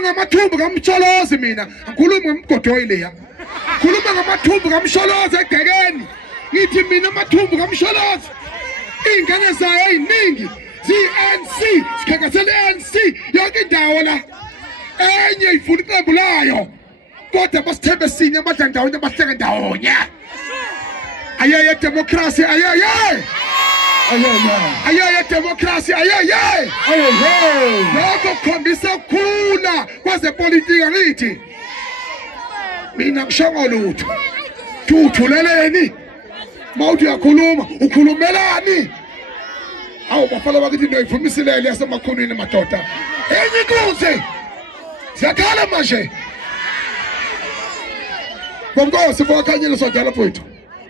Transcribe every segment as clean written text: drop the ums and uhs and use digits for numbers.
ngamathumbu kaMtsholozi mina ngikhuluma ngomgodoyi leya khuluma ngamathumbu kaMsholozi egekeni ngithi mina amathumbu kaMsholozi ingane zayo eziningi zi-ANC sikhankasela i-ANC yonke indawo la enye ifuna iqembu layo kodwa basithembe sinye abadla ndawonye bahleke ndawonye ayeye democracy ayeye ayeye democracy ayeye lokho kukhombisa ukukhula kwezepolitiki ngithi mina ngishongo lutho tuthuleleni mawuthi uyakhuluma ukhulumelani awu bafala bakithi noyivumisilele yasemakhonweni madoda enye inkunzi siyakhala manje bonkosi bokhanyile sodala mfowethu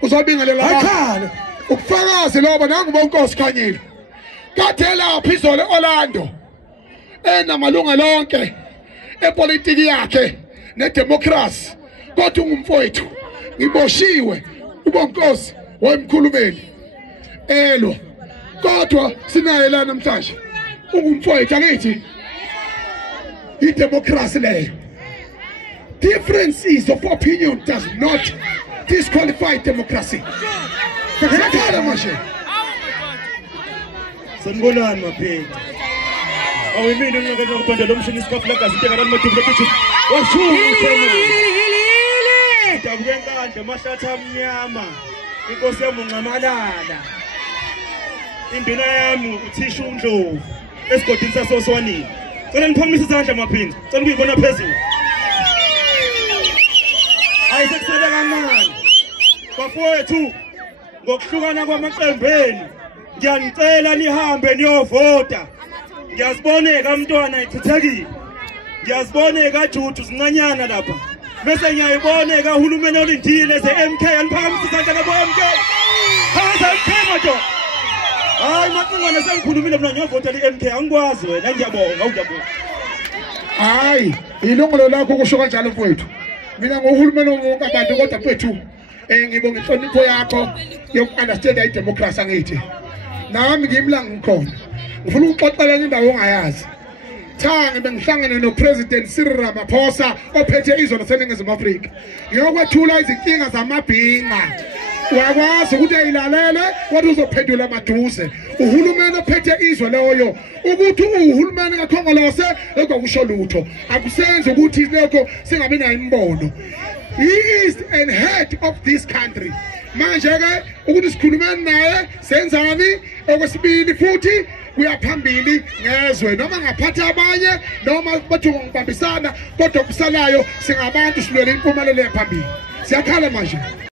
uzobingelela akhala ukufakazi loba nangu bonkosi khanyile kade lapha izolo Orlando enamalunga lonke epolitiki yakhe nedemocracy kodwa ungumfowethu ngiboshiwe ubonkosi wayemkhulumeli elwa kodwa sinaye la namhlanje ungumfowethu akithi idemocracy leyo. Differences of opinion does not disqualify democracy. Sakhala manje. Sanibonani maphenga. Awumini ngingeke ngibandela umshini isikhafu lagazi into ngabani madubu lokuthi washutha dabuke enkandla mahlathi amnyama inkosi yami uncamalala induna yami uthisha uNdlovu esigodini sasoswanini cela niphakamisa izandla maphinga cela ukuyibona phezulu ayisekusele kancane bafowethu ngokuhlukana kwamaqembeni ngiyanicela nihambe niyovota ngiyaziboneka umntwana ichithekile ngiyaziboneka Judu zincanyana lapha bese ngiyayiboneka uhulumeni olindile ze-MK aliphakamisa izandla labo MK phakaza iqhema jo hayi maqingane sengikhulumile mina ngiyovota li-MK angikwazi wena ngiyabonga ngiyabonga hayi ilungelo lakho kusho kanjalo mfowethu mina ngohulumeni wonke abantu kodwa mfowethu ngibonga inhlonipho yakho yoku-understand idemocracy angithi nami ngimla ngikhona ngifuna ukuxoxela indawo ongayazi Thange bengihlangene noPresident Cyril Ramaphosa ophethe izwe laseNingizimu Afrika ngiyokwethula izinkinga zamabhinqa wakwazi ukuthi ayilalele wathi uzophendula maduze uhulumeni ophethe izwe leyo ukuthi uhulumeni kaKhongolose ekwakusho lutho akusenze ukuthi lokho singabe nayo imbono. He is the head of this country manje ke ukuthi sikhulumeni naye senzani okwesibili futhi kuyaphambili ngezwe noma ngaphatha abanye noma bathi ngibambisana kodwa kusalayo singabantu silwele impumelelo yaphambili siyakhala manje.